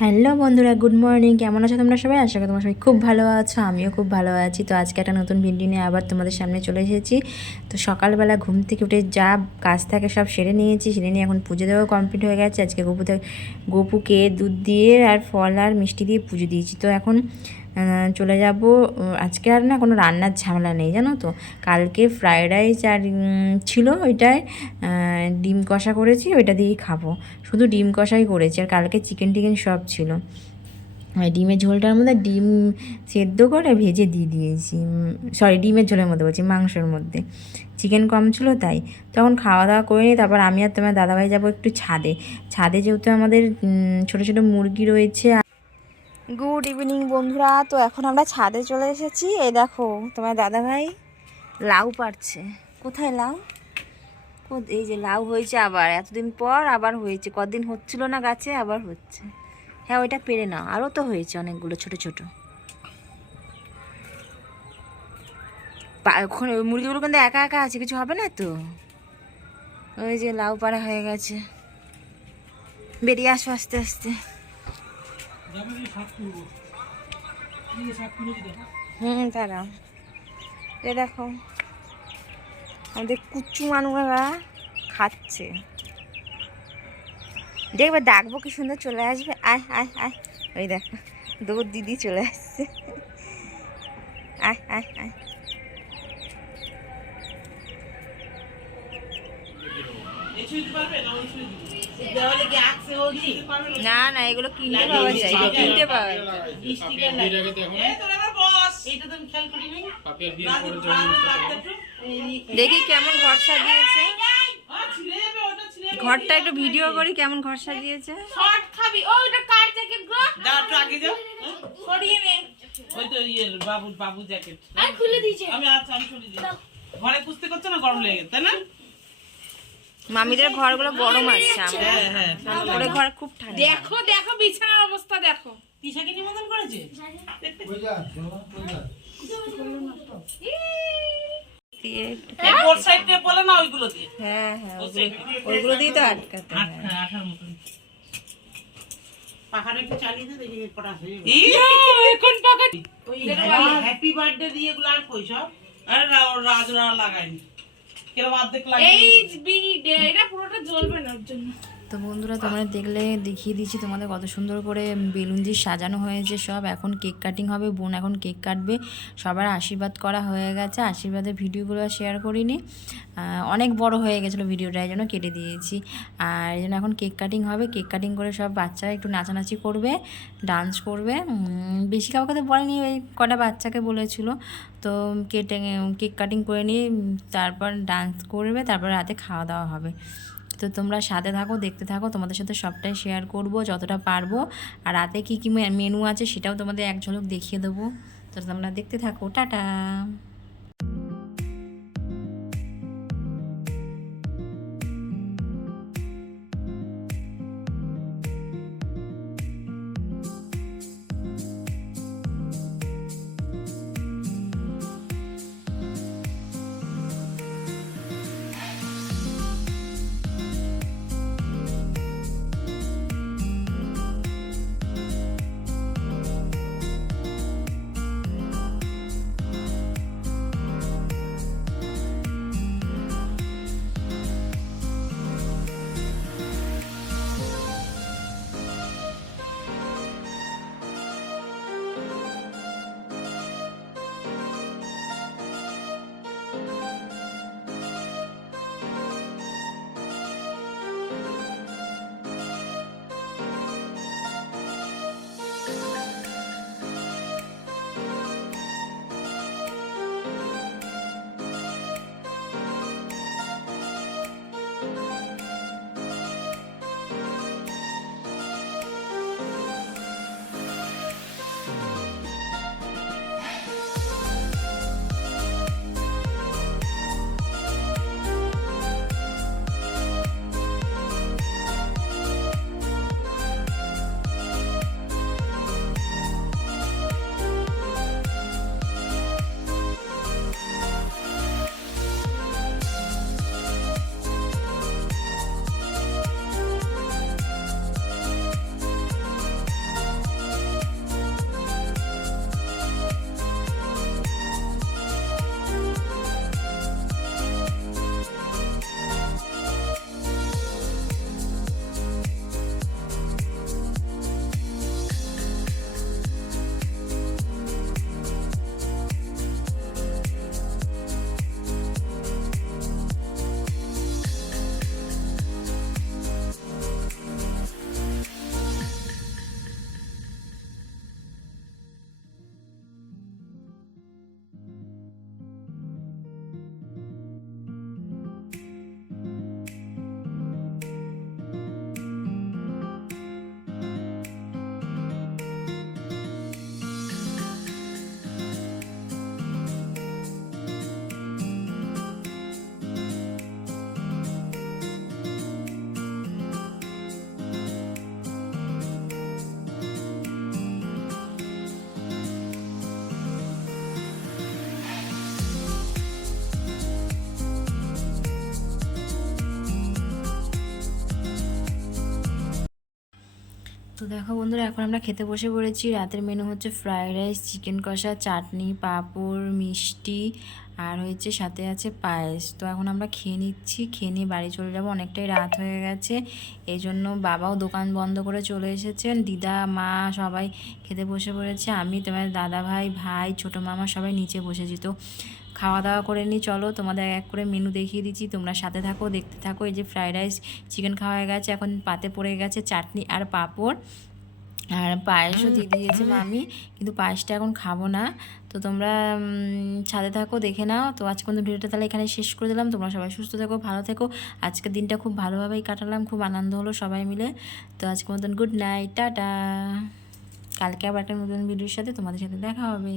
Hello বন্ধুরা, good morning. কেমন আছো তোমরা সবাই? আশা করি তোমার সবাই খুব ভালো আছো, আমিও খুব ভালো আছি। তো আজকে একটা নতুন ভিডিও নিয়ে আবার তোমাদের সামনে চলে এসেছি। তো সকালবেলা ঘুম থেকে উঠে যা কাজ থাকে সব সেরে নিয়েছি, সেরে নিয়ে এখন পুজো দেওয়া কমপ্লিট হয়ে গেছে। আজকে গপু গপুকে দুধ দিয়ে আর ফল আর মিষ্টি দিয়ে পুজো দিয়েছি। তো এখন চলে যাব। আজকে আর না কোনো রান্নার ঝামেলা নেই, জানো তো? কালকে ফ্রায়েড রাইস আর ছিল ওইটায়। ডিম কষা করেছি, ওইটা দিয়েই খাব। শুধু ডিম কষাই করেছি, আর কালকে চিকেন টিকেন সব ছিল। আর ডিমের ঝোলটার মধ্যে ডিম সেদ্ধ করে ভেজে দিয়ে দিয়েছি। সরি ডিমের ঝোলের মধ্যে বলছি, মাংসের মধ্যে। চিকেন কম ছিল তাই। তখন খাওয়া দাওয়া করে নিই তারপর আমি আর তোমার দাদাভাই যাব একটু ছাদে। ছাদে যেহেতু আমাদের ছোট ছোট মুরগি রয়েছে গুড ইভিনিং বন্ধুরা। তো এখন আমরা ছাদে চলে এসেছি। এই দেখো, তোমার দাদাভাই লাউ পাড়ছে। কোথায় লাউ? এই যে লাউ হয়েছে আবার। এতদিন পর আবার হয়েছে। কদিন হচ্ছিল না গাছে, আবার হচ্ছে। হ্যাঁ ওইটা পেরে নাও। আরও তো হয়েছে অনেকগুলো, ছোট ছোট। ওখানে ওই মুরগিগুলো কিন্তু একা একা আছে। কিছু হবে না তো? ওই যে লাউ পাড়া হয়ে গেছে। বেরিয়ে আসো আস্তে আস্তে। হুম, দাঁড়াও। এ দেখো, আমাদের কুচু মানুষরা খাচ্ছে। দেখবে ডাকবো কি সুন্দর চলে আসবে? আয় আয় আয়। ওই দেখো দৌড় দিদি চলে আসছে। আয় আয় আয়। না না না এগুলো কিনতে পাওয়া যায়। কিনতে পাওয়া দেখি কেমন ঘর সাজিয়েছে। ঘরটা একটু ভিডিও করি কেমন ঘর সাজিয়েছে। হ্যাঁ? বাবু বাবু জ্যাকেট আর খুলে দিয়েছে। আমি আচ্ছা আমি চলে যাই ঘরে কুস্তি করছ না গরম লেগে তাই না? মামিদের ঘরগুলো গরম আছে আমরা। হ্যাঁ হ্যাঁ। ঘর খুব ঠান্ডা। দেখো দেখো বিছানার অবস্থা দেখো। তিশাকে নিমন্ত্রণ করেছে? দিয়ে এই বোর্ড সাইড দিয়ে বলে না ওইগুলো দিয়ে। হ্যাঁ তো আটকাতে হ্যাপি বার্থডে দিয়ে এগুলো আর আরে না ওর রাজরা লাগাইনি কিরম অর্ধেক লাগিয়ে এই বিড়ি এটা তো বন্ধুরা, তোমরা দেখলে, দেখিয়ে দিচ্ছি তোমাদের কত সুন্দর করে বেলুন দিয়ে সাজানো হয়েছে সব। এখন কেক কাটিং হবে, বোন এখন কেক কাটবে। সবার আশীর্বাদ করা হয়ে গেছে। আশীর্বাদের ভিডিওগুলো শেয়ার করিনি। অনেক বড় হয়ে গেছিল ভিডিওটা, এই জন্য কেটে দিয়েছি। আর এই জন্য এখন কেক কাটিং হবে। কেক কাটিং করে সব বাচ্চারা একটু নাচানাচি করবে ডান্স করবে। বেশি কাউকে তো বলেনি, ওই কটা বাচ্চাকে বলেছিল। তো কেটে, কেক কাটিং করে নিয়ে তারপর ডান্স করবে, তারপর রাতে খাওয়া দাওয়া হবে। তো তোমরা সাথে থাকো, দেখতে থাকো, তোমাদের সাথে সবটাই শেয়ার করব, যতটা পারব। আর রাতে কী কী মেনু আছে সেটাও তোমাদের এক ঝলক দেখিয়ে দেবো। তো তোমরা দেখতে থাকো, টাটা! তো দেখো বন্ধুরা, এখন আমরা খেতে বসে পড়েছি। রাতের মেনু হচ্ছে ফ্রাইড রাইস চিকেন কষা, চাটনি, পাঁপড়, মিষ্টি আর হয়েছে সাথে আছে পায়েস। তো এখন আমরা খেয়ে নিচ্ছি, খেয়ে নিয়ে বাড়ি চলে যাব। অনেকটাই রাত হয়ে গেছে এই জন্য বাবাও দোকান বন্ধ করে চলে এসেছেন। দিদা, মা সবাই খেতে বসে পড়েছে। আমি তোমার দাদা ভাই ভাই, ছোটো মামা সবাই নিচে বসেছি। তো খাওয়া দাওয়া করে নিই চলো তোমাদের এক করে মেনু দেখিয়ে দিচ্ছি। তোমরা সাথে থাকো, দেখতে থাকো, এই যে ফ্রাইড রাইস চিকেন খাওয়া হয়ে গেছে, এখন পাতে পড়ে গেছে চাটনি আর পাঁপড়। আর পায়েসও দিয়ে দিয়েছে মামি, কিন্তু পায়েসটা এখন খাব না। তো তোমরা সাথে থাকো, দেখে নাও। তো আজকে ভিডিওটা তাহলে এখানে শেষ করে দিলাম। তোমরা সবাই সুস্থ থেকো, ভালো থেকো। আজকের দিনটা খুব ভালোভাবেই কাটালাম, খুব আনন্দ হলো সবাই মিলে। তো আজকের মতন গুড নাইট টাটা। কালকে আবার একটা নতুন ভিডিওর সাথে তোমাদের সাথে দেখা হবে।